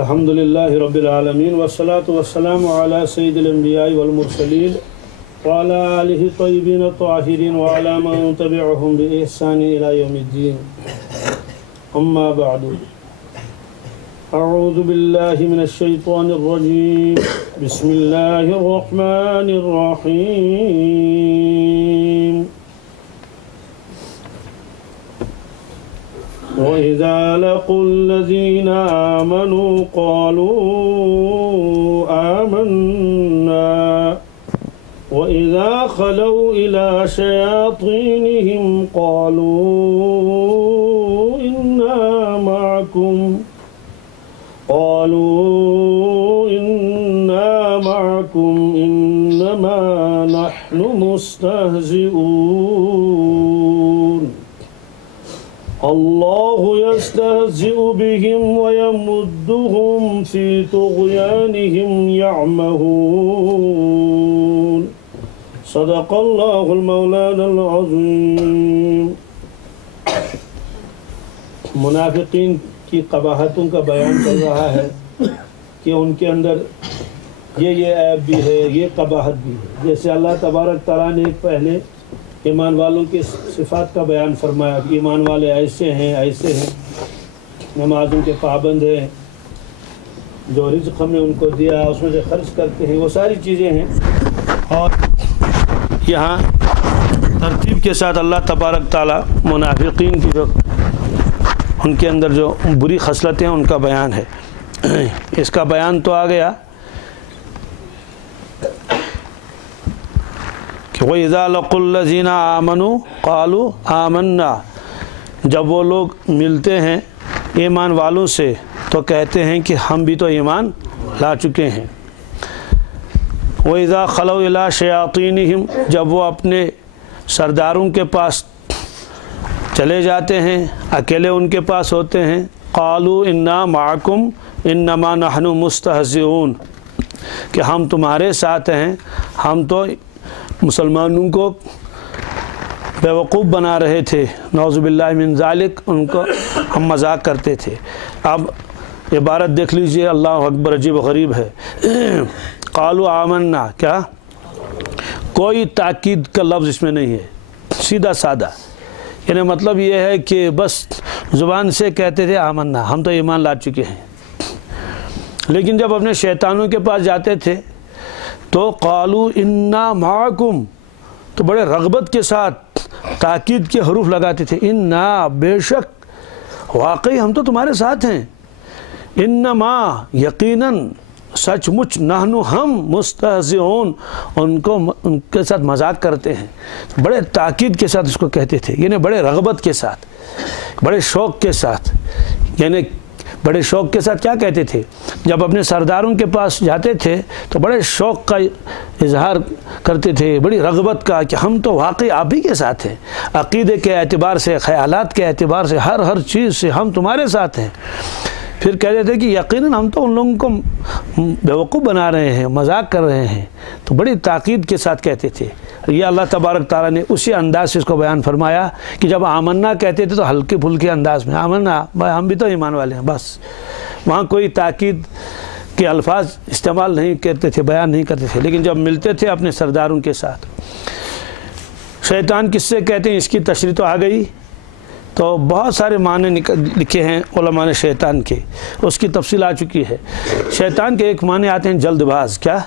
الحمدللہ رب العالمین والصلاة والسلام علی سید الانبیاء والمرسلین وعلی آلہ طیبین الطاہرین وعلی من تبعهم بإحسان إلی یوم الدین اما بعد اعوذ باللہ من الشیطان الرجیم بسم اللہ الرحمن الرحیم وَإِذَا لَقُوا الَّذِينَ آمَنُوا قَالُوا آمَنَّا وَإِذَا خَلَوْا إِلَى شَيَاطِينِهِمْ قَالُوا إِنَّا مَعَكُمْ إِنَّمَا نَحْنُ مُسْتَهْزِئُونَ اللہ یستہزئ بہم ویمدہم فی طغیانہم یعمہون صدق اللہ المولانا العظیم۔ منافقین کی قباحتوں کا بیان کر رہا ہے کہ ان کے اندر یہ عیب بھی ہے، یہ قباحت بھی ہے۔ جیسے اللہ تبارک تعالیٰ نے پہلے ایمان والوں کی صفات کا بیان فرمایا کہ ایمان والے ایسے ہیں، نمازوں کے پابند ہیں، جو رزق ہم نے ان کو دیا اس میں سے خرچ کرتے ہیں، وہ ساری چیزیں ہیں۔ اور یہاں ترتیب کے ساتھ اللہ تبارک تعالیٰ منافقین کی جو ان کے اندر جو بری خصلتیں ہیں ان کا بیان ہے۔ اس کا بیان تو آ گیا وَإِذَا لَقُوا الَّذِينَ آمَنُوا قَالُوا آمَنَّا، جب وہ لوگ ملتے ہیں ایمان والوں سے تو کہتے ہیں کہ ہم بھی تو ایمان لا چکے ہیں۔ وَإِذَا خَلَوْا إِلَى شَيَاطِينِهِمْ، جب وہ اپنے سرداروں کے پاس چلے جاتے ہیں، اکیلے ان کے پاس ہوتے ہیں، قَالُوا إِنَّا مَعَكُمْ إِنَّمَا نَحْنُ مُسْتَهْزِئُونَ، کہ ہم تمہارے ساتھ ہیں، ہم تو مسلمانوں کو بیوقوف بنا رہے تھے، نعوذ باللہ من ذالک، ان کو ہم مذاق کرتے تھے۔ اب عبارت دیکھ لیجئے، اللہ اکبر، عجیب و غریب ہے۔ قالوا آمنا، کیا کوئی تاکید کا لفظ اس میں نہیں ہے، سیدھا سادہ، یعنی مطلب یہ ہے کہ بس زبان سے کہتے تھے آمنا، ہم تو ایمان لا چکے ہیں۔ لیکن جب اپنے شیطانوں کے پاس جاتے تھے تو قالوا انا معکم، تو بڑے رغبت کے ساتھ تاکید کے حروف لگاتے تھے، انا، بے شک، واقعی ہم تو تمہارے ساتھ ہیں، انما، یقیناً، سچ مچ، نحن، ہم، مستہزئون، ان کے ساتھ مذاق کرتے ہیں۔ بڑے تاکید کے ساتھ اس کو کہتے تھے، یعنی بڑے رغبت کے ساتھ، بڑے شوق کے ساتھ، یعنی بڑے شوق کے ساتھ کیا کہتے تھے؟ جب اپنے سرداروں کے پاس جاتے تھے تو بڑے شوق کا اظہار کرتے تھے، بڑی رغبت کا، کہ ہم تو واقعی آپ ہی کے ساتھ ہیں، عقیدے کے اعتبار سے، خیالات کے اعتبار سے، ہر چیز سے ہم تمہارے ساتھ ہیں۔ پھر کہتے تھے کہ یقیناً ہم تو ان لوگوں کو بیوقوف بنا رہے ہیں، مذاق کر رہے ہیں، تو بڑی تاکید کے ساتھ کہتے تھے۔ یہ اللہ تبارک تعالیٰ نے اسی انداز سے اس کو بیان فرمایا کہ جب آمنا کہتے تھے تو ہلکے پھلکے انداز میں، آمنا، ہم بھی تو ایمان والے ہیں، بس، وہاں کوئی تاکید کے الفاظ استعمال نہیں کرتے تھے، بیان نہیں کرتے تھے۔ لیکن جب ملتے تھے اپنے سرداروں کے ساتھ، شیطان کس سے کہتے ہیں، اس کی تشریح تو آ گئی، تو بہت سارے معنی لکھے ہیں علماء نے شیطان کے، اس کی تفصیل آ چکی ہے۔ شیطان کے ایک معنی آتے ہیں جلد باز، کیا؟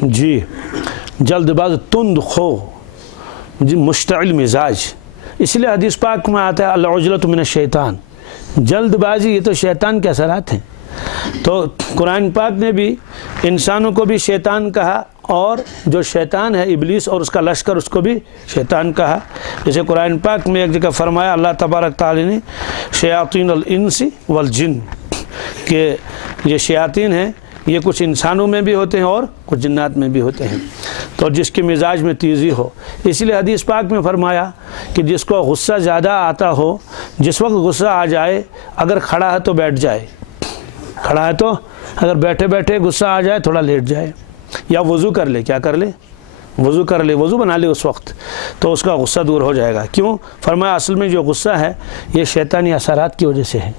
جی، جلد باز، تند خو، جی، مشتعل مزاج، اس لیے حدیث پاک میں آتا ہے العجلۃ من الشیطان، جلد بازی یہ تو شیطان کے اثرات ہیں۔ تو قرآن پاک نے بھی انسانوں کو بھی شیطان کہا، اور جو شیطان ہے ابلیس اور اس کا لشکر، اس کو بھی شیطان کہا۔ جیسے قرآن پاک میں ایک جگہ فرمایا اللہ تبارک تعالی نے شیاطین الانس والجن، کہ یہ شیاطین ہیں، یہ کچھ انسانوں میں بھی ہوتے ہیں اور کچھ جنات میں بھی ہوتے ہیں، تو جس کے مزاج میں تیزی ہو۔ اس لیے حدیث پاک میں فرمایا کہ جس کو غصہ زیادہ آتا ہو، جس وقت غصہ آ جائے، اگر کھڑا ہے تو بیٹھ جائے، کھڑا ہے تو اگر بیٹھے بیٹھے غصہ آ جائے تھوڑا لیٹ جائے، یا وضو کر لے، کیا کر لے؟ وضو کر لے، وضو بنا لے اس وقت، تو اس کا غصہ دور ہو جائے گا۔ کیوں؟ فرمایا اصل میں جو غصہ ہے یہ شیطانی اثرات کی وجہ سے ہے،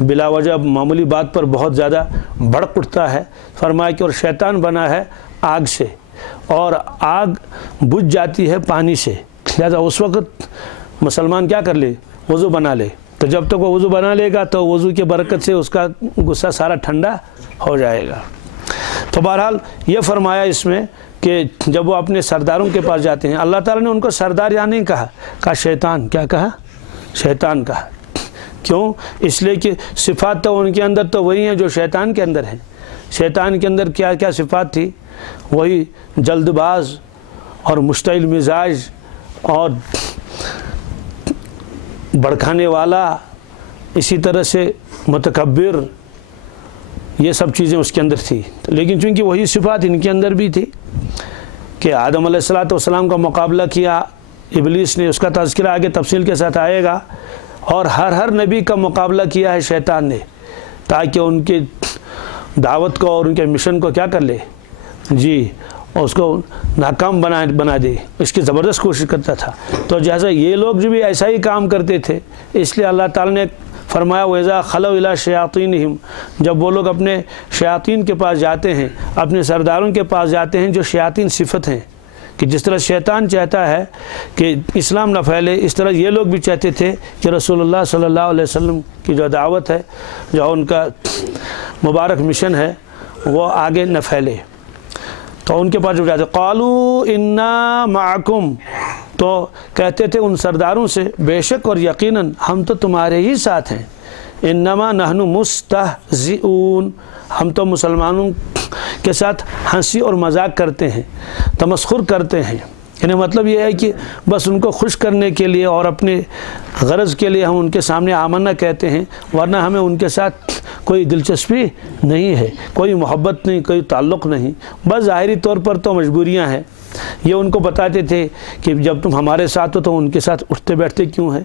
بلا وجہ معمولی بات پر بہت زیادہ بھڑک اٹھتا ہے۔ فرمایا کہ اور شیطان بنا ہے آگ سے، اور آگ بجھ جاتی ہے پانی سے، لہذا اس وقت مسلمان کیا کر لے؟ وضو بنا لے، تو جب تک وہ وضو بنا لے گا تو وضو کی برکت سے اس کا غصہ سارا ٹھنڈا ہو جائے گا۔ تو بہرحال یہ فرمایا اس میں کہ جب وہ اپنے سرداروں کے پاس جاتے ہیں، اللہ تعالیٰ نے ان کو سردار یا نہیں کہا شیطان، کیا کہا؟ شیطان کہا۔ کیوں؟ اس لیے کہ صفات تو ان کے اندر تو وہی ہیں جو شیطان کے اندر ہیں۔ شیطان کے اندر کیا کیا صفات تھی؟ وہی جلد باز اور مشتعل مزاج اور بڑکانے والا، اسی طرح سے متکبر، یہ سب چیزیں اس کے اندر تھی۔ لیکن چونکہ وہی صفات ان کے اندر بھی تھی کہ آدم علیہ السلام کا مقابلہ کیا ابلیس نے، اس کا تذکرہ آگے تفصیل کے ساتھ آئے گا، اور ہر نبی کا مقابلہ کیا ہے شیطان نے، تاکہ ان کی دعوت کو اور ان کے مشن کو کیا کر لے، جی، اور اس کو ناکام بنا دے۔ اس کی زبردست کوشش کرتا تھا۔ تو جیسا یہ لوگ جو بھی ایسا ہی کام کرتے تھے، اس لیے اللہ تعالیٰ نے فرمایا وَإِذَا خَلَوْا إِلَىٰ شَيَاطِينِهِمْ، جب وہ لوگ اپنے شیاطین کے پاس جاتے ہیں، اپنے سرداروں کے پاس جاتے ہیں، جو شیاطین صفت ہیں، کہ جس طرح شیطان چاہتا ہے کہ اسلام نہ پھیلے، اس طرح یہ لوگ بھی چاہتے تھے کہ رسول اللہ صلی اللہ علیہ وسلم کی جو دعوت ہے، جو ان کا مبارک مشن ہے، وہ آگے نہ پھیلے۔ تو ان کے پاس جو جاتے قالوا انا معکم، تو کہتے تھے ان سرداروں سے بے شک اور یقیناً ہم تو تمہارے ہی ساتھ ہیں، انما نحن مستہزئون، ہم تو مسلمانوں کے ساتھ ہنسی اور مذاق کرتے ہیں، تمسخر کرتے ہیں۔ یعنی مطلب یہ ہے کہ بس ان کو خوش کرنے کے لیے اور اپنے غرض کے لیے ہم ان کے سامنے آمنا کہتے ہیں، ورنہ ہمیں ان کے ساتھ کوئی دلچسپی نہیں ہے، کوئی محبت نہیں، کوئی تعلق نہیں، بس ظاہری طور پر تو مجبوریاں ہیں۔ یہ ان کو بتاتے تھے کہ جب تم ہمارے ساتھ ہو تو ان کے ساتھ اٹھتے بیٹھتے کیوں ہیں؟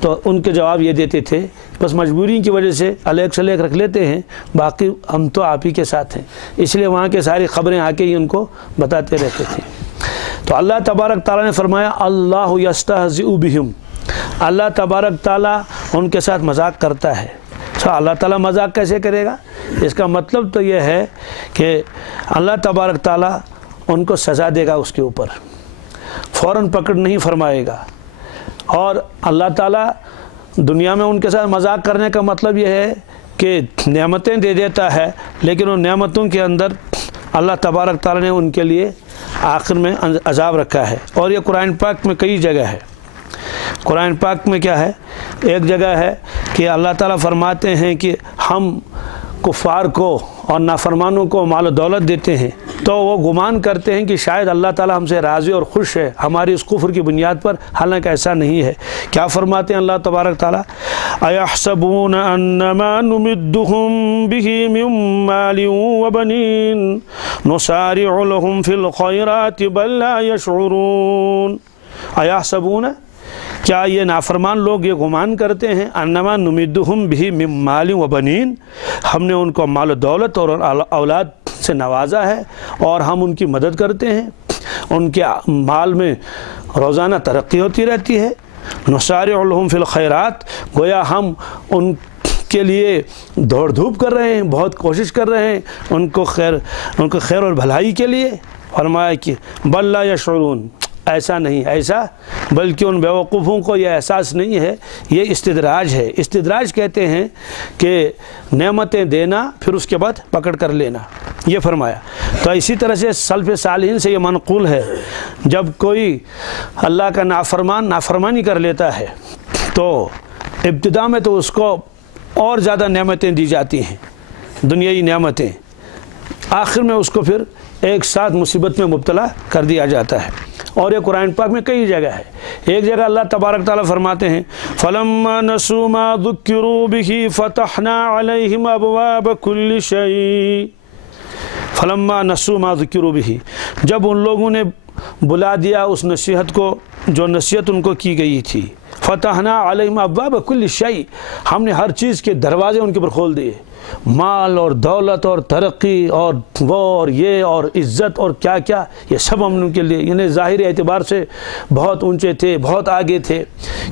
تو ان کے جواب یہ دیتے تھے بس مجبوری کی وجہ سے الیک سلیک رکھ لیتے ہیں، باقی ہم تو آپ ہی کے ساتھ ہیں، اس لیے وہاں کے ساری خبریں آ کے ہی ان کو بتاتے رہتے تھے۔ تو اللہ تبارک تعالیٰ نے فرمایا اللہ یستہزئ بہم، اللہ تبارک تعالیٰ ان کے ساتھ مذاق کرتا ہے۔ اچھا، اللہ تعالیٰ مذاق کیسے کرے گا؟ اس کا مطلب تو یہ ہے کہ اللہ تبارک تعالیٰ ان کو سزا دے گا، اس کے اوپر فوراً پکڑ نہیں فرمائے گا۔ اور اللہ تعالیٰ دنیا میں ان کے ساتھ مذاق کرنے کا مطلب یہ ہے کہ نعمتیں دے دیتا ہے، لیکن ان نعمتوں کے اندر اللہ تبارک تعالیٰ نے ان کے لیے آخر میں عذاب رکھا ہے۔ اور یہ قرآن پاک میں کئی جگہ ہے۔ قرآن پاک میں کیا ہے؟ ایک جگہ ہے کہ اللہ تعالیٰ فرماتے ہیں کہ ہم کفار کو اور نافرمانوں کو مال و دولت دیتے ہیں تو وہ گمان کرتے ہیں کہ شاید اللہ تعالیٰ ہم سے راضی اور خوش ہے ہماری اس کفر کی بنیاد پر، حالانکہ ایسا نہیں ہے۔ کیا فرماتے ہیں اللہ تبارک تعالیٰ؟ اَيَحْسَبُونَ أَنَّمَا نُمِدُّهُم بِهِ مِن مَّالٍ وَبَنِينَ نُسَارِعُ لَهُمْ فِي الْخَيْرَاتِ بَل لَّا يَشْعُرُونَ۔ اَيَحْسَبُونَ، کیا یہ نافرمان لوگ یہ گمان کرتے ہیں انما نمدہم بہ من مال و بنین، ہم نے ان کو مال و دولت اور اولاد سے نوازا ہے اور ہم ان کی مدد کرتے ہیں، ان کے مال میں روزانہ ترقی ہوتی رہتی ہے۔ نسارع لہم فی الخیرات، گویا ہم ان کے لیے دوڑ دھوپ کر رہے ہیں، بہت کوشش کر رہے ہیں ان کو خیر اور بھلائی کے لیے۔ فرمایا کہ بل لا یشعرون، ایسا نہیں، ایسا بلکہ ان بیوقوفوں کو یہ احساس نہیں ہے، یہ استدراج ہے۔ استدراج کہتے ہیں کہ نعمتیں دینا پھر اس کے بعد پکڑ کر لینا، یہ فرمایا۔ تو اسی طرح سے سلف صالحین سے یہ منقول ہے، جب کوئی اللہ کا نافرمانی کر لیتا ہے تو ابتدا میں تو اس کو اور زیادہ نعمتیں دی جاتی ہیں، دنیائی نعمتیں، آخر میں اس کو پھر ایک ساتھ مصیبت میں مبتلا کر دیا جاتا ہے۔ اور یہ قرآن پاک میں کئی جگہ ہے۔ ایک جگہ اللہ تبارک تعالیٰ فرماتے ہیں فَلَمَّا نَسُوا مَا ذُكِّرُوا بِهِ فَتَحْنَا عَلَيْهِمْ أَبْوَابَ كُلِّ شَيْءٍ۔ فَلَمَّا نَسُوا مَا ذُكِّرُوا بِهِ، جب ان لوگوں نے بلا دیا اس نصیحت کو جو نصیحت ان کو کی گئی تھی، فَتَحْنَا عَلَيْهِمْ أَبْوَابَ كُلِّ شَيْءٍ، ہم نے ہر چیز کے دروازے ان کے اوپر کھول دیے۔ مال اور دولت اور ترقی اور وہ اور یہ اور عزت اور کیا کیا، یہ سب ہم ان کے لیے، یعنی ظاہری اعتبار سے بہت اونچے تھے، بہت آگے تھے،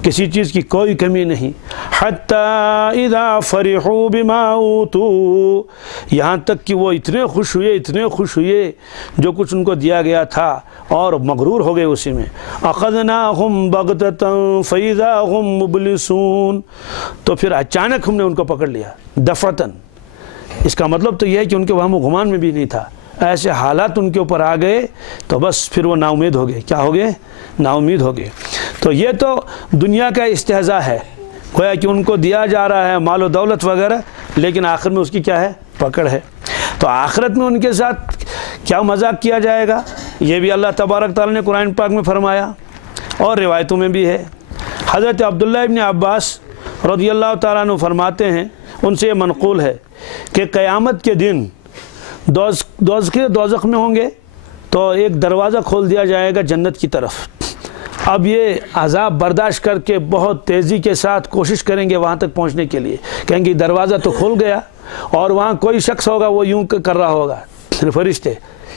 کسی چیز کی کوئی کمی نہیں۔ حتی اذا فرحوا بما اوتوا، یہاں تک کہ وہ اتنے خوش ہوئے جو کچھ ان کو دیا گیا تھا اور مغرور ہو گئے اسی میں۔ اخذناہم بغتۃ فاذا ہم مبلسون، تو پھر اچانک ہم نے ان کو پکڑ لیا دفعتاً۔ اس کا مطلب تو یہ ہے کہ ان کے وہم و گمان میں بھی نہیں تھا، ایسے حالات ان کے اوپر آ گئے تو بس پھر وہ نا امید ہو گئے۔ کیا ہو گئے؟ نا امید ہو گئے۔ تو یہ تو دنیا کا استہزاء ہے، گویا کہ ان کو دیا جا رہا ہے مال و دولت وغیرہ، لیکن آخر میں اس کی کیا ہے؟ پکڑ ہے۔ تو آخرت میں ان کے ساتھ کیا مذاق کیا جائے گا، یہ بھی اللہ تبارک تعالیٰ نے قرآن پاک میں فرمایا اور روایتوں میں بھی ہے۔ حضرت عبداللہ ابن عباس رضی اللہ تعالیٰ عنہ فرماتے ہیں، ان سے یہ منقول ہے کہ قیامت کے دن دوزخ میں ہوں گے تو ایک دروازہ کھول دیا جائے گا جنت کی طرف۔ اب یہ عذاب برداشت کر کے بہت تیزی کے ساتھ کوشش کریں گے وہاں تک پہنچنے کے لیے، کہیں گے دروازہ تو کھل گیا، اور وہاں کوئی شخص ہوگا وہ یوں کر رہا ہوگا، فرشتے،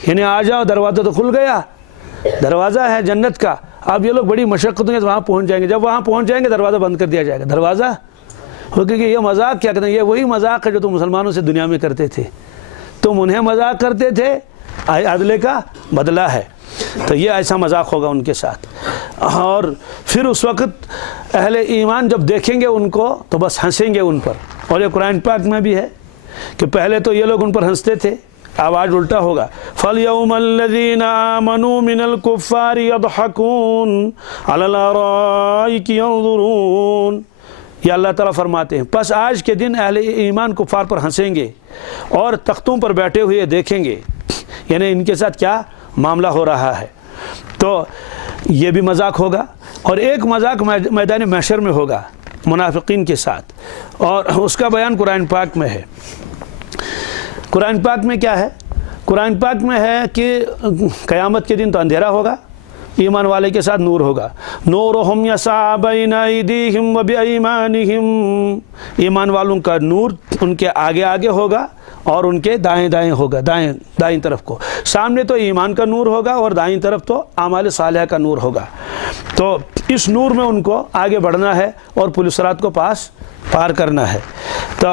یعنی آ جاؤ دروازہ تو کھل گیا، دروازہ ہے جنت کا۔ اب یہ لوگ بڑی مشقتوں سے وہاں پہنچ جائیں گے، جب وہاں پہنچ جائیں گے دروازہ بند کر دیا جائے گا۔ دروازہ کیونکہ یہ مذاق کیا کہتے ہیں، یہ وہی مذاق ہے جو تم مسلمانوں سے دنیا میں کرتے تھے، تم انہیں مذاق کرتے تھے، عدلے کا بدلہ ہے۔ تو یہ ایسا مذاق ہوگا ان کے ساتھ، اور پھر اس وقت اہل ایمان جب دیکھیں گے ان کو تو بس ہنسیں گے ان پر۔ اور یہ قرآن پاک میں بھی ہے کہ پہلے تو یہ لوگ ان پر ہنستے تھے، آواز الٹا ہوگا، فَالْيَوْمَ الَّذِينَ آمَنُوا مِنَ الْكُفَّارِ يَضْحَكُونَ عَلَى الْأَرَائِكِ يَنظُرُونَ۔ یہ اللہ تعالیٰ فرماتے ہیں پس آج کے دن اہل ایمان کفار پر ہنسیں گے اور تختوں پر بیٹھے ہوئے دیکھیں گے، یعنی ان کے ساتھ کیا معاملہ ہو رہا ہے۔ تو یہ بھی مذاق ہوگا، اور ایک مذاق میدان محشر میں ہوگا منافقین کے ساتھ، اور اس کا بیان قرآن پاک میں ہے۔ قرآن پاک میں کیا ہے؟ قرآن پاک میں ہے کہ قیامت کے دن تو اندھیرا ہوگا، ایمان والے کے ساتھ نور ہوگا۔ نورہم یسعی بین ایدیہم و بایمانہم، ایمان والوں کا نور ان کے آگے آگے ہوگا اور ان کے دائیں دائیں ہوگا، دائیں طرف کو۔ سامنے تو ایمان کا نور ہوگا اور دائیں طرف تو اعمال صالحہ کا نور ہوگا۔ تو اس نور میں ان کو آگے بڑھنا ہے اور پل صراط کو پار کرنا ہے۔ تو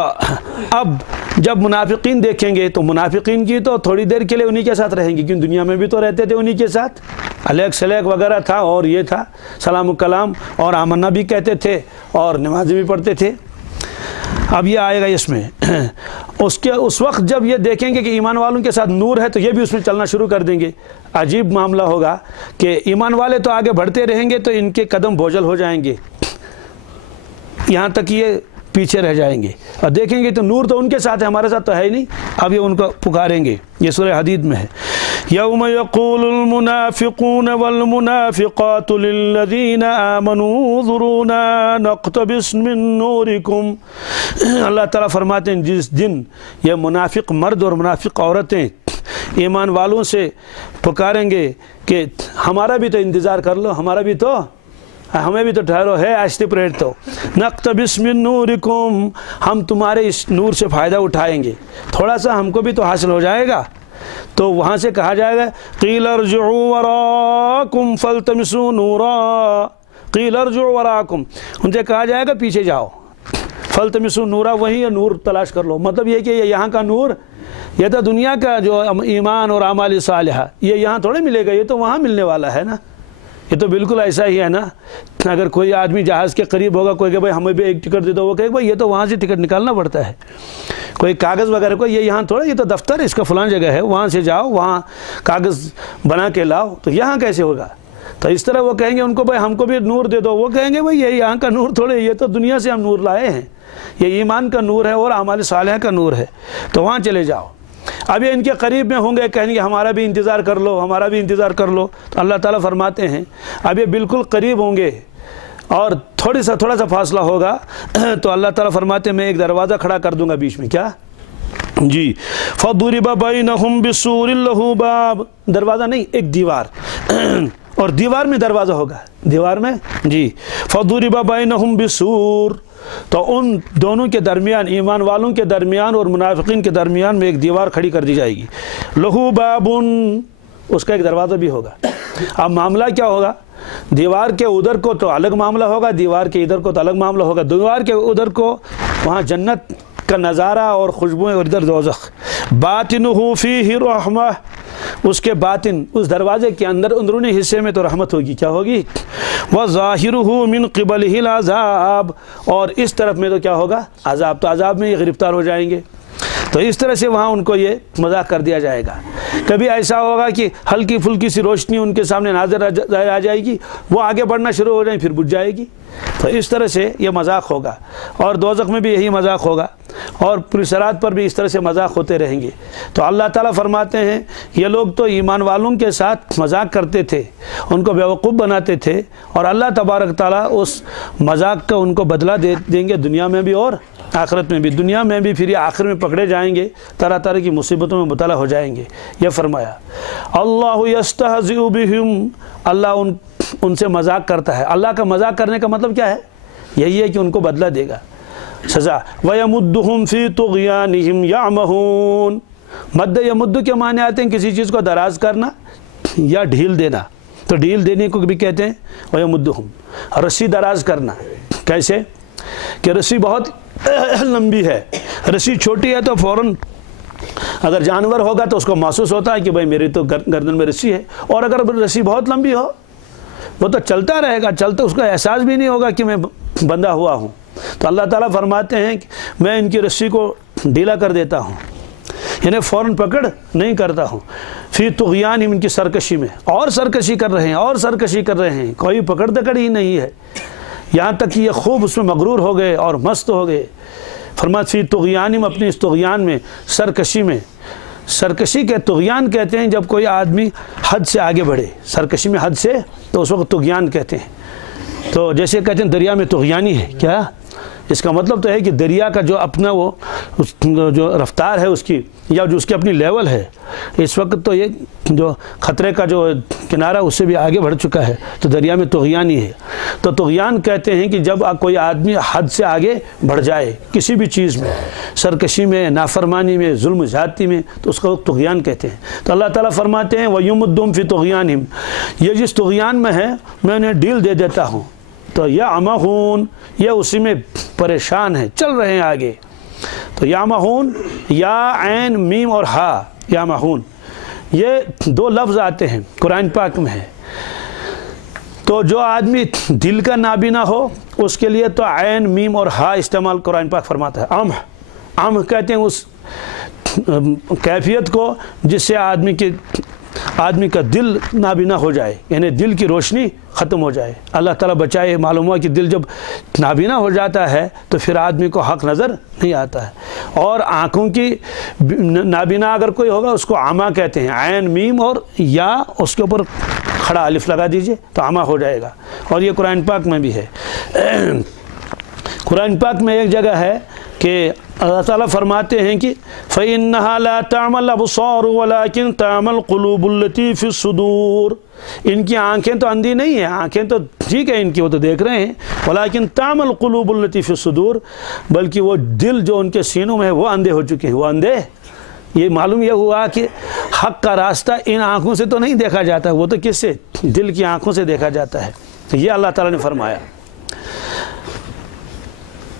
اب جب منافقین دیکھیں گے تو منافقین کی تو تھوڑی دیر کے لیے انہی کے ساتھ رہیں گے، کیونکہ دنیا میں بھی تو رہتے تھے انہی کے ساتھ، علیک سلیک وغیرہ تھا، اور یہ تھا سلام و کلام، اور آمنا بھی کہتے تھے اور نمازیں بھی پڑھتے تھے۔ اب یہ آئے گا اس میں، اس وقت جب یہ دیکھیں گے کہ ایمان والوں کے ساتھ نور ہے تو یہ بھی اس میں چلنا شروع کر دیں گے۔ عجیب معاملہ ہوگا کہ ایمان والے تو آگے بڑھتے رہیں گے تو ان کے قدم بوجھل ہو جائیں گے، یہاں تک یہ پیچھے رہ جائیں گے، اور دیکھیں گے تو نور تو ان کے ساتھ ہے، ہمارے ساتھ تو ہے ہی نہیں۔ اب یہ ان کو پکاریں گے، یہ سورہ حدید میں ہے، یوم یقول المنافقون والمنافقات للذین آمنوا انظرونا نقتبس من نورکم۔ اللہ تعالیٰ فرماتے ہیں جس دن یہ منافق مرد اور منافق عورتیں ایمان والوں سے پکاریں گے کہ ہمارا بھی تو انتظار کر لو، ہمیں بھی تو ٹھہرو، ہے آہستہ پریٹ تو، نقتبس من نورکم، ہم تمہارے اس نور سے فائدہ اٹھائیں گے، تھوڑا سا ہم کو بھی تو حاصل ہو جائے گا۔ تو وہاں سے کہا جائے گا قیل ارجعوا وراءکم فالتمسوا نورا، قیل ارجعوا وراءکم، ان سے کہا جائے گا پیچھے جاؤ، فالتمسوا نورا، وہیں یہ نور تلاش کر لو۔ مطلب یہ کہ یہاں کا نور، یہ تو دنیا کا جو ایمان اور اعمال صالحہ، یہ یہاں تھوڑے ملے گا، یہ تو وہاں ملنے والا ہے نا۔ یہ تو بالکل ایسا ہی ہے نا، اگر کوئی آدمی جہاز کے قریب ہوگا، کوئی کہ بھائی ہمیں بھی ایک ٹکٹ دے دو، وہ کہے بھائی یہ تو وہاں سے ٹکٹ نکالنا پڑتا ہے، کوئی کاغذ وغیرہ کو، یہ یہاں تھوڑا، یہ تو دفتر اس کا فلاں جگہ ہے، وہاں سے جاؤ، وہاں کاغذ بنا کے لاؤ، تو یہاں کیسے ہوگا؟ تو اس طرح وہ کہیں گے ان کو بھائی ہم کو بھی نور دے دو، وہ کہیں گے بھائی یہ یہاں کا نور تھوڑے، یہ تو دنیا سے ہم نور لائے ہیں، یہ ایمان کا نور ہے اور اعمال صالحہ کا نور ہے، تو وہاں چلے جاؤ۔ اب یہ ان کے قریب میں ہوں گے، کہیں گے ہمارا بھی انتظار کر لو، ہمارا بھی انتظار کر لو۔ تو اللہ تعالیٰ فرماتے ہیں اب یہ بالکل قریب ہوں گے اور تھوڑا سا فاصلہ ہوگا، تو اللہ تعالیٰ فرماتے ہیں میں ایک دروازہ کھڑا کر دوں گا بیچ میں، کیا جی، فَضُرِبَ بَيْنَهُمْ بِسُورٍ لَهُ بَابٌ، دروازہ نہیں، ایک دیوار، اور دیوار میں دروازہ ہوگا، دیوار میں جی، فَضُرِبَ بَيْنَهُمْ بِسُورٍ، تو ان دونوں کے درمیان، ایمان والوں کے درمیان اور منافقین کے درمیان میں ایک دیوار کھڑی کر دی جائے گی. لہو بابن، اس کا ایک دروازہ بھی ہوگا. اب معاملہ کیا ہوگا؟ دیوار کے ادھر کو تو الگ معاملہ ہوگا، دیوار کے ادھر کو تو الگ معاملہ ہوگا. دیوار کے ادھر کو وہاں جنت کا نظارہ اور خوشبوئیں، اور ادھر دوزخ. باطنہ فیہ رحمہ، اس کے باطن، اس دروازے کے اندر اندرونی حصے میں تو رحمت ہوگی. کیا ہوگی؟ وَظَاهِرُهُ مِنْ قِبَلِهِ الْعَذَابُ، اور اس طرف میں تو کیا ہوگا؟ عذاب. تو عذاب میں یہ گرفتار ہو جائیں گے. تو اس طرح سے وہاں ان کو یہ مذاق کر دیا جائے گا. کبھی ایسا ہوگا کہ ہلکی پھلکی سی روشنی ان کے سامنے نظر آ جائے گی، وہ آگے بڑھنا شروع ہو جائیں، پھر بجھ جائے گی. تو اس طرح سے یہ مذاق ہوگا. اور دوزخ میں بھی یہی مذاق ہوگا، اور پوری صراط پر بھی اس طرح سے مذاق ہوتے رہیں گے. تو اللہ تعالیٰ فرماتے ہیں یہ لوگ تو ایمان والوں کے ساتھ مذاق کرتے تھے، ان کو بیوقوف بناتے تھے، اور اللہ تبارک تعالیٰ اس مذاق کا ان کو بدلہ دیں گے دنیا میں بھی اور آخرت میں بھی. دنیا میں بھی پھر یہ آخر میں پکڑے جائیں گے، طرح طرح کی مصیبتوں میں مبتلا ہو جائیں گے. یہ فرمایا اللہ یستہزئ بہم، اللہ ان سے مذاق کرتا ہے. اللہ کا مذاق کرنے کا مطلب کیا ہے؟ یہی ہے کہ ان کو بدلہ دے گا، سزا. وَيَمُدُّهُمْ فِي طُغْيَانِهِمْ يَعْمَهُونَ، مد یمد کے معنی آتے ہیں کسی چیز کو دراز کرنا یا ڈھیل دینا. تو ڈھیل دینے کو بھی کہتے ہیں وَيَمُدُّهُمْ، رسی دراز کرنا. کیسے کہ رسی بہت لمبی ہے، رسی چھوٹی ہے تو فوراً اگر جانور ہوگا تو اس کو محسوس ہوتا ہے کہ بھائی میری تو گردن میں رسی ہے. اور اگر رسی بہت لمبی ہو وہ تو چلتا رہے گا، چلتا اس کو احساس بھی نہیں ہوگا کہ میں بندھا ہوا ہوں. تو اللہ تعالیٰ فرماتے ہیں کہ میں ان کی رسی کو ڈھیلا کر دیتا ہوں، یعنی فوراً پکڑ نہیں کرتا ہوں. فی طغیانہم، ان کی سرکشی میں، اور سرکشی کر رہے ہیں اور سرکشی کر رہے ہیں، کوئی پکڑ دکڑ ہی نہیں ہے. یہاں تک کہ یہ خوب اس میں مغرور ہو گئے اور مست ہو گئے. فرمایا فی طغیانہم، اپنی اس طغیان میں، سرکشی میں. سرکشی کے طغیان کہتے ہیں جب کوئی آدمی حد سے آگے بڑھے، سرکشی میں حد سے، تو اس وقت طغیان کہتے ہیں. تو جیسے کہتے ہیں دریا میں طغیانی ہے، کیا اس کا مطلب تو ہے کہ دریا کا جو اپنا وہ جو رفتار ہے اس کی، یا جو اس کی اپنی لیول ہے، اس وقت تو یہ جو خطرے کا جو کنارہ اس سے بھی آگے بڑھ چکا ہے، تو دریا میں طغیانی ہے. تو طغیان کہتے ہیں کہ جب کوئی آدمی حد سے آگے بڑھ جائے کسی بھی چیز میں، سرکشی میں، نافرمانی میں، ظلم زیادتی میں، تو اس کو طغیان کہتے ہیں. تو اللہ تعالیٰ فرماتے ہیں وَيُمُدُّهُمْ فِي طُغْيَانِهِمْ، یہ جس طغیان میں ہے میں انہیں ڈیل دے دیتا ہوں. تو یعمہون، یہ اسی میں پریشان ہے، چل رہے ہیں آگے. تو یعمہون، یا عین میم اور ہا، یعمہون، یہ دو لفظ آتے ہیں قرآن پاک میں ہے. تو جو آدمی دل کا نابینا ہو اس کے لیے تو عین میم اور ہا استعمال قرآن پاک فرماتا ہے. عمہ کہتے ہیں اس کیفیت کو جس سے آدمی کا دل نابینا ہو جائے، یعنی دل کی روشنی ختم ہو جائے. اللہ تعالیٰ بچائے. معلوم ہوا کہ دل جب نابینا ہو جاتا ہے تو پھر آدمی کو حق نظر نہیں آتا ہے. اور آنکھوں کی نابینا اگر کوئی ہوگا اس کو عمہ کہتے ہیں. عین میم اور یا اس کے اوپر کھڑا الف لگا دیجئے تو عمہ ہو جائے گا. اور یہ قرآن پاک میں بھی ہے. قرآن پاک میں ایک جگہ ہے کہ اللہ تعالیٰ فرماتے ہیں کہ فَإِنَّهَا لَا تَعْمَى الْأَبْصَارُ وَلَكِنْ تَعْمَى الْقُلُوبُ الَّتِي فِي الصُّدُورِ، ان کی آنکھیں تو اندھی نہیں ہیں، آنکھیں تو ٹھیک ہے ان کی، وہ تو دیکھ رہے ہیں. وَلَكِنْ تَعْمَى الْقُلُوبُ الَّتِي فِي الصُّدُورِ، بلکہ وہ دل جو ان کے سینوں میں ہے وہ اندھے ہو چکے ہیں. وہ اندھے، یہ معلوم یہ ہوا کہ حق کا راستہ ان آنکھوں سے تو نہیں دیکھا جاتا، وہ تو کس سے؟ دل کی آنکھوں سے دیکھا جاتا ہے. تو یہ اللہ تعالیٰ نے فرمایا.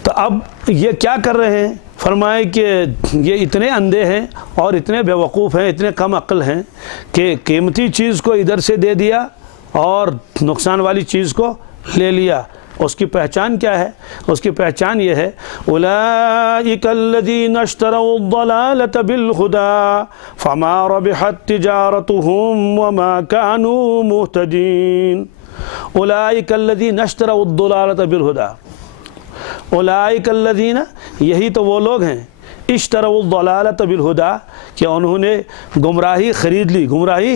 تو اب یہ کیا کر رہے ہیں؟ فرمائے کہ یہ اتنے اندھے ہیں اور اتنے بیوقوف ہیں، اتنے کم عقل ہیں کہ قیمتی چیز کو ادھر سے دے دیا اور نقصان والی چیز کو لے لیا. اس کی پہچان کیا ہے؟ اس کی پہچان یہ ہے اولئک الذین اشتروا الضلالة بالهدى فما ربحت تجارتهم وما كانوا مهتدین. اولئک الذین اشتروا الضلالة بالهدى، اولئک الذین، یہی تو وہ لوگ ہیں، اشتروا الضلالة بالهدى، کہ انہوں نے گمراہی خرید لی، گمراہی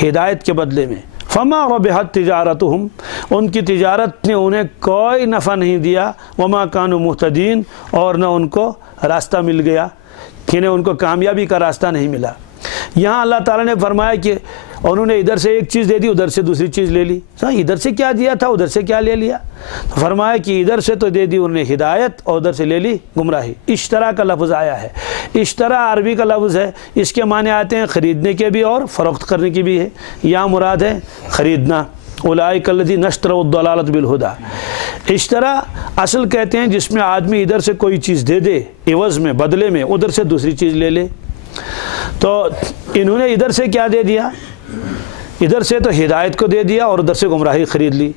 ہدایت کے بدلے میں. فما ربحت تجارتهم، ان کی تجارت نے انہیں کوئی نفع نہیں دیا. وما كانوا مهتدین، اور نہ ان کو راستہ مل گیا، یعنی ان کو کامیابی کا راستہ نہیں ملا. یہاں اللہ تعالیٰ نے فرمایا کہ انہوں نے ادھر سے ایک چیز دے دی، ادھر سے دوسری چیز لے لی. ادھر سے کیا دیا تھا، ادھر سے کیا لے لیا؟ فرمایا کہ ادھر سے تو دے دی انہوں نے ہدایت اور ادھر سے لے لی گمراہی. اشترا کا لفظ آیا ہے. اشترا عربی کا لفظ ہے، اس کے معنی آتے ہیں خریدنے کے بھی اور فروخت کرنے کی بھی ہے. یہاں مراد ہے خریدنا. اولئک الذین اشتروا الضلالۃ بالہدی. اشترا اصل کہتے ہیں جس میں آدمی ادھر سے کوئی چیز دے دے عوض میں، بدلے میں ادھر سے دوسری چیز لے لے. تو انہوں نے ادھر سے کیا دے دیا؟ ادھر سے تو ہدایت کو دے دیا اور ادھر سے گمراہی خرید لی.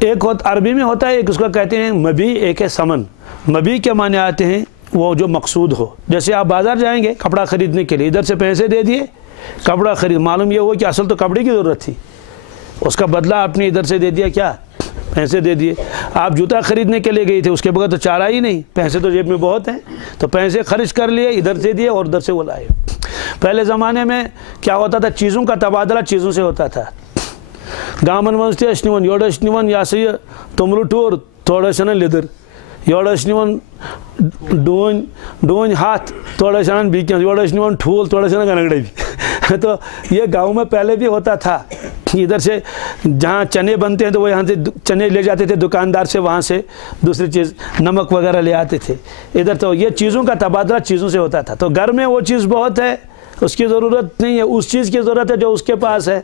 ایک عربی میں ہوتا ہے، ایک اس کو کہتے ہیں مبی، ایک ہے سمن. مبی کے معنی آتے ہیں وہ جو مقصود ہو. جیسے آپ بازار جائیں گے کپڑا خریدنے کے لیے، ادھر سے پیسے دے دیے کپڑا خرید، معلوم یہ ہوا کہ اصل تو کپڑے کی ضرورت تھی، اس کا بدلہ آپ نے ادھر سے دے دیا، کیا پیسے دے دیے. آپ جوتا خریدنے کے لیے گئی تھے، اس کے بغیر تو چارہ ہی نہیں، پیسے تو جیب میں بہت ہیں، تو پیسے خرچ کر لیے، ادھر سے دیے اور ادھر سے وہ لائے. پہلے زمانے میں کیا ہوتا تھا؟ چیزوں کا تبادلہ چیزوں سے ہوتا تھا. گامن منز تہِ ٲسۍ نِوان، یورٕ ٲسۍ نِوان یہ سا یہ توٚملہٕ ٹوٗر، تورٕ ٲسۍ اَنان لیٚدٕر، یورٕ ٲسۍ نِوان ڈوٗنۍ ہَتھ، تورٕ ٲسۍ اَنان بیٚیہِ کینٛہہ، یورٕ ٲسۍ نِوان ٹھوٗل، تورٕ ٲسۍ اَنان کنک ڈبی. تو یہ گاؤں میں پہلے بھی ہوتا تھا. ادھر سے جہاں چنے بنتے ہیں تو وہ یہاں سے چنے لے جاتے تھے دکاندار سے، وہاں سے دوسری چیز نمک وغیرہ لے آتے تھے ادھر. تو یہ چیزوں کا تبادلہ چیزوں سے ہوتا تھا. تو گھر میں وہ چیز بہت ہے، اس کی ضرورت نہیں ہے، اس چیز کی ضرورت ہے جو اس کے پاس ہے.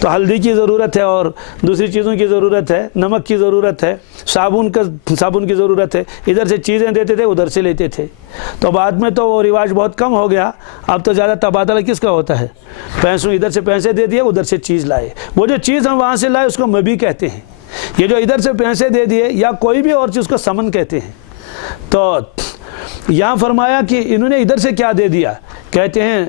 تو ہلدی کی ضرورت ہے اور دوسری چیزوں کی ضرورت ہے، نمک کی ضرورت ہے، صابن کی ضرورت ہے. ادھر سے چیزیں دیتے تھے، ادھر سے لیتے تھے. تو بعد میں تو وہ رواج بہت کم ہو گیا. اب تو زیادہ تبادلہ کس کا ہوتا ہے؟ پیسوں، ادھر سے پیسے دے دیے، ادھر سے چیز لائے. وہ جو چیز ہم وہاں سے لائے اس کو مبی کہتے ہیں. یہ جو ادھر سے پیسے دے دیے یا کوئی بھی اور چیز کو سمن کہتے ہیں. تو یہاں فرمایا کہ انہوں نے ادھر سے کیا دے دیا؟ کہتے ہیں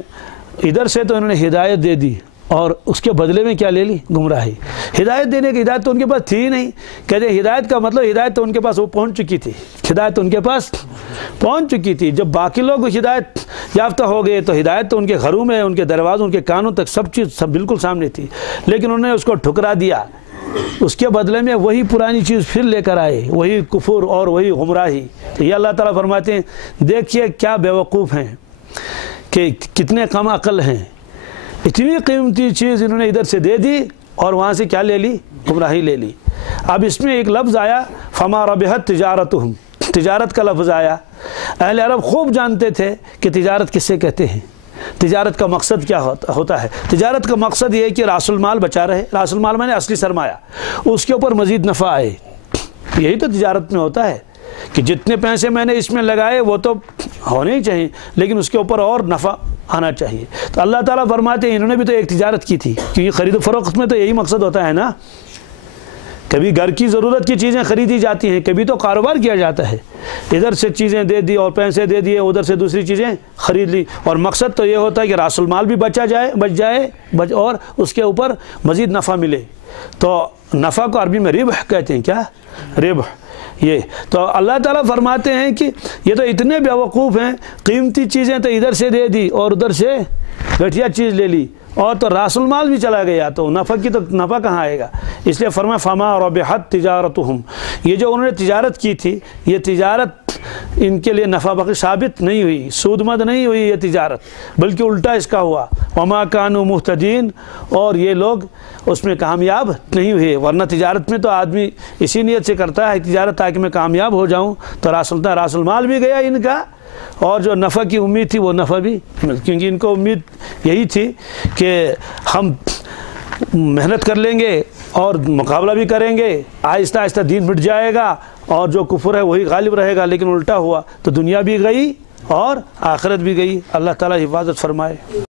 ادھر سے تو انہوں نے ہدایت دے دی اور اس کے بدلے میں کیا لے لی؟ گمراہی. ہدایت دینے کی ہدایت تو ان کے پاس تھی ہی نہیں. کہتے ہیں ہدایت کا مطلب ہدایت تو ان کے پاس وہ پہنچ چکی تھی، ہدایت ان کے پاس پہنچ چکی تھی. جب باقی لوگ ہدایت یافتہ ہو گئے تو ہدایت تو ان کے گھروں میں، ان کے دروازوں، ان کے کانوں تک سب چیز سب بالکل سامنے تھی، لیکن انہوں نے اس کو ٹھکرا دیا. اس کے بدلے میں وہی پرانی چیز پھر لے کر آئے، وہی کفر اور وہی گمراہی. تو یہ اللہ تعالیٰ فرماتے ہیں دیکھیے کیا بیوقوف ہیں، کہ کتنے کم عقل ہیں. اتنی قیمتی چیز انہوں نے ادھر سے دے دی اور وہاں سے کیا لے لی؟ گمراہی لے لی. اب اس میں ایک لفظ آیا فما ربحت تجارتہم، تجارت کا لفظ آیا. اہل عرب خوب جانتے تھے کہ تجارت کس سے کہتے ہیں، تجارت کا مقصد کیا ہوتا ہے. تجارت کا مقصد یہ ہے کہ راس المال بچا رہے. راس المال میں نے اصلی سرمایہ، اس کے اوپر مزید نفع آئے. یہی تو تجارت میں ہوتا ہے کہ جتنے پیسے میں نے اس میں لگائے وہ تو ہونے ہی چاہیے، لیکن اس کے اوپر اور نفع آنا چاہیے. تو اللہ تعالیٰ فرماتے ہیں انہوں نے بھی تو ایک تجارت کی تھی، کیونکہ خرید و فروخت میں تو یہی مقصد ہوتا ہے نا. کبھی گھر کی ضرورت کی چیزیں خریدی جاتی ہیں، کبھی تو کاروبار کیا جاتا ہے. ادھر سے چیزیں دے دی اور پیسے دے دیے، ادھر سے دوسری چیزیں خرید لی، اور مقصد تو یہ ہوتا ہے کہ راس المال بھی بچ جائے اور اس کے اوپر مزید نفع ملے. تو نفع کو عربی میں ربح کہتے ہیں. کیا؟ ربح. یہ تو اللہ تعالیٰ فرماتے ہیں کہ یہ تو اتنے بیوقوف ہیں، قیمتی چیزیں تو ادھر سے دے دی اور ادھر سے گھٹیا چیز لے لی، اور تو راس المال بھی چلا گیا، تو نفع کی تو نفع کہاں آئے گا؟ اس لیے فرمایا فما ربحت تجارتہم. یہ جو انہوں نے تجارت کی تھی، یہ تجارت ان کے لیے نفع بخش ثابت نہیں ہوئی، سود مند نہیں ہوئی یہ تجارت، بلکہ الٹا اس کا ہوا. وما کانوا مہتدین، اور یہ لوگ اس میں کامیاب نہیں ہوئے. ورنہ تجارت میں تو آدمی اسی نیت سے کرتا ہے تجارت تاکہ میں کامیاب ہو جاؤں. تو راس المال بھی گیا ان کا، اور جو نفع کی امید تھی وہ نفع بھی مل، کیونکہ ان کو امید یہی تھی کہ ہم محنت کر لیں گے اور مقابلہ بھی کریں گے، آہستہ آہستہ دین مٹ جائے گا اور جو کفر ہے وہی غالب رہے گا. لیکن الٹا ہوا، تو دنیا بھی گئی اور آخرت بھی گئی. اللہ تعالیٰ حفاظت فرمائے.